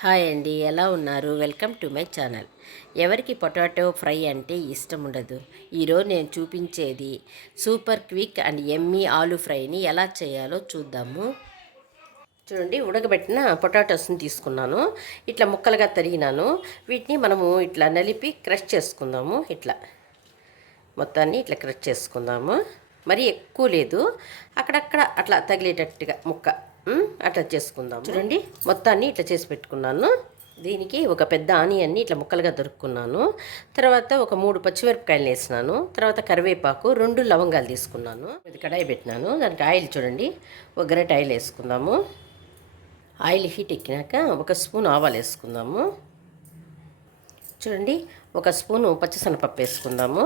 Hi అండి, ఎలా ఉన్నారు? Welcome to my channel. ఎవరికి పొటాటో ఫ్రై అంటే ఇష్టం ఉండదు. ఈరోజు నేను చూపించేది సూపర్ క్విక్ అండ్ ఎమ్మీ ఆలూ ఫ్రైని ఎలా చేయాలో చూద్దాము. చూడండి, ఉడకబెట్టిన పొటాటోస్ని తీసుకున్నాను. ఇట్లా ముక్కలుగా తరిగినాను. వీటిని మనము ఇట్లా నలిపి క్రష్ చేసుకుందాము. ఇట్లా మొత్తాన్ని ఇట్లా క్రష్ చేసుకుందాము. మరీ ఎక్కువ లేదు, అక్కడక్కడ అట్లా తగిలేటట్టుగా ముక్క అట్లా చేసుకుందాం. చూడండి, మొత్తాన్ని ఇట్లా చేసి పెట్టుకున్నాను. దీనికి ఒక పెద్ద ఆనియన్ని ఇట్లా ముక్కలుగా దొరుకున్నాను. తర్వాత ఒక 3 పచ్చిమిరపకాయలు వేసినాను. తర్వాత కరివేపాకు, 2 లవంగాలు తీసుకున్నాను. ఇది కడాయి పెట్టినాను. దానికి ఆయిల్ చూడండి, ఒక గరిటె ఆయిల్ వేసుకుందాము. ఆయిల్ హీట్ ఎక్కినాక 1 స్పూన్ ఆవాలు వేసుకుందాము. చూడండి, 1 స్పూను పచ్చిశనగపప్పు వేసుకుందాము.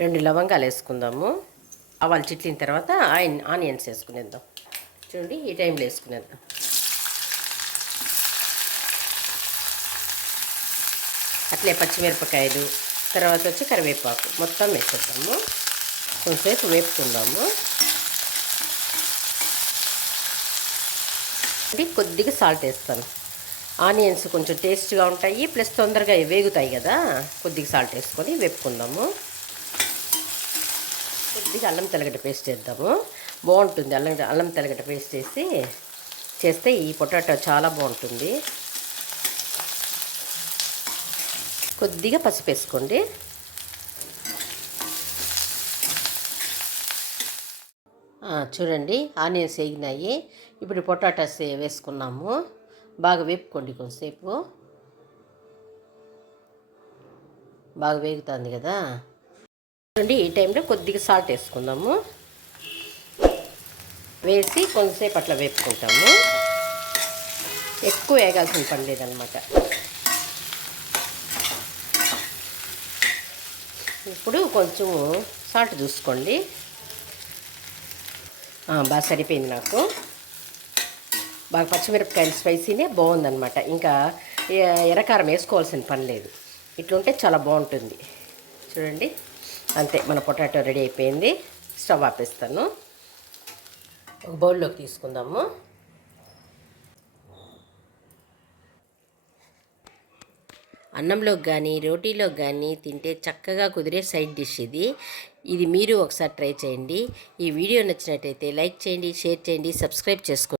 2 లవంగాలు వేసుకుందాము. ఆవాలు చిట్లిన తర్వాత ఆనియన్స్ వేసుకునేద్దాం. చూడండి, ఈ టైంలో వేసుకునేద్దాం. అట్లే పచ్చిమిరపకాయలు, తర్వాత వచ్చి కరివేపాకు మొత్తం వేసేద్దాము. కొంచెంసేపు వేపుకుందాము. కొద్దిగా సాల్ట్ వేస్తాను. ఆనియన్స్ కొంచెం టేస్ట్గా ఉంటాయి, ప్లస్ తొందరగా వేగుతాయి కదా. కొద్దిగా సాల్ట్ వేసుకొని వేపుకుందాము. కొద్దిగా అల్లం తెల్లగడ్డ పేస్ట్ వేద్దాము. బాగుంటుంది. అల్లం తెల్లగడ్డ పేస్ట్ చేస్తే ఈ పొటాటో చాలా బాగుంటుంది. కొద్దిగా పసుపు వేసుకోండి. చూడండి, ఆనియన్స్ వేగినాయి. ఇప్పుడు పొటాటోస్ వేసుకున్నాము. బాగా వేపుకోండి. కొంతసేపు బాగా వేగుతుంది కదా. చూడండి, ఈ టైంలో కొద్దిగా సాల్ట్ వేసుకుందాము. వేసి కొంతసేపు అట్లా వేపుకుంటాము. ఎక్కువ వేగాల్సిన పని లేదనమాట. ఇప్పుడు కొంచెం సాల్ట్ చూసుకోండి. బాగా సరిపోయింది నాకు. బాగా పచ్చిమిరపకాయలు స్పైసీనే బాగుందనమాట. ఇంకా ఎర్రకారం వేసుకోవాల్సిన పని లేదు. ఇట్లుంటే చాలా బాగుంటుంది. చూడండి, అంతే, మన పొటాటో రెడీ అయిపోయింది. స్టవ్ ఆపేస్తాను. ఒక బౌల్లోకి తీసుకుందాము. అన్నంలోకి కానీ రోటీలోకి కానీ తింటే చక్కగా కుదిరే సైడ్ డిష్ ఇది మీరు ఒకసారి ట్రై చేయండి. ఈ వీడియో నచ్చినట్టయితే లైక్ చేయండి, షేర్ చేయండి, సబ్స్క్రైబ్ చేసుకోండి.